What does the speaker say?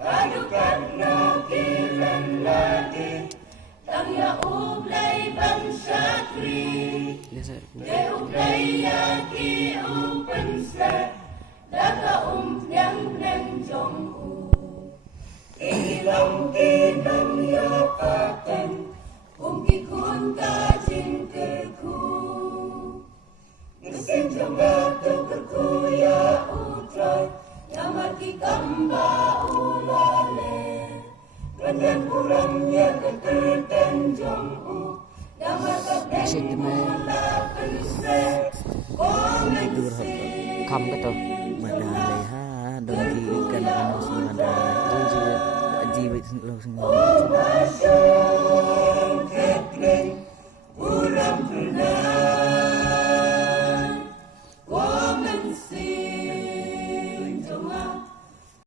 adukan nakilan lagi tang ya ublay bang syakri de ublay yaki upensa daga nyang nang jong u ilang kinang yapakan kikun ka jingkerku ngesin jongga tukerku ya utrai namaki kamba ulale ganyan kurangnya kekerten jong u damar kapten mula pense komensi Kam ka to. Madali ha, dongki ikan ano si madali. Tungji Jiwit lo semua.